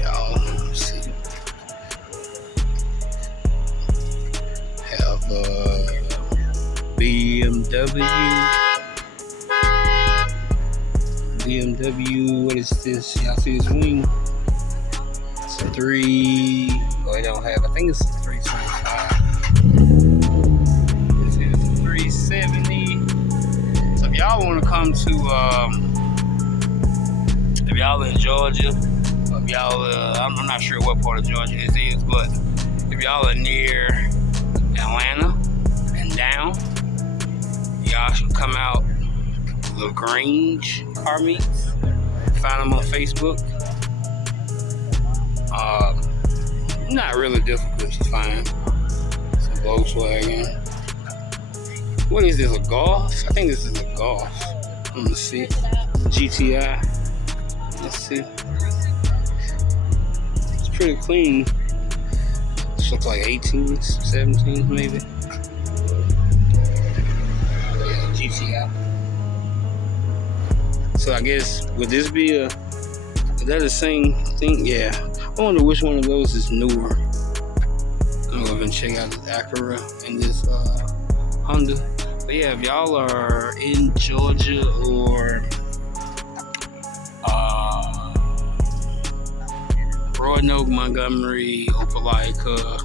Y'all, let's see. Have BMW, what is this? Y'all see this wing? It's a 3, oh, it don't have, I think it's a 325. This is a 370. So if y'all want to come to, if y'all in Georgia, if y'all, I'm not sure what part of Georgia this is, but if y'all are near Atlanta and down, y'all should come out. Lagrange car meets. Find them on Facebook. Not really difficult to find. It's a Volkswagen. What is this? A Golf? I think this is a Golf. Let's see. GTI. Let's see. It's pretty clean. This looks like 18s, 17s maybe. Yeah, GTI. So I guess, would this be is that the same thing? Yeah. I wonder which one of those is newer. I'm gonna check out this Acura and this Honda. But yeah, if y'all are in Georgia or Roanoke, Montgomery, Opelika,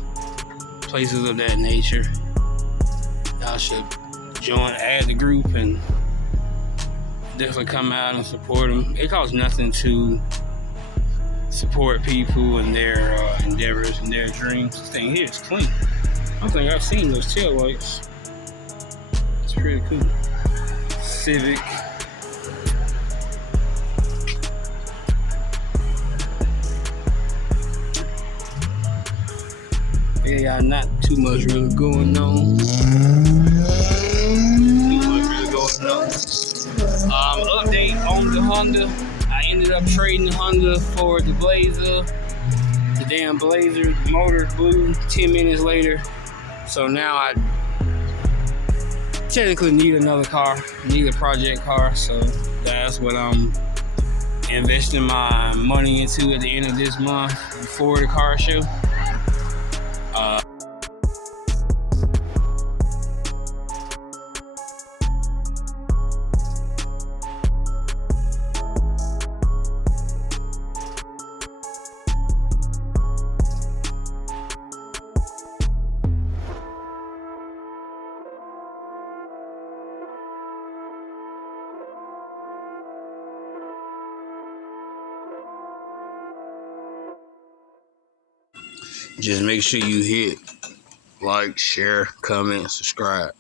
places of that nature, y'all should add the group and definitely come out and support them. It costs nothing to support people and their endeavors and their dreams. This thing here is clean. I don't think I've seen those tail lights. It's pretty cool. Civic. Yeah, not too much really going on. Update on the Honda. I ended up trading the Honda for the Blazer. The damn Blazer motor blew 10 minutes later. So now I technically need another car. Need a project car. So that's what I'm investing my money into at the end of this month before the car show. Just make sure you hit like, share, comment, subscribe.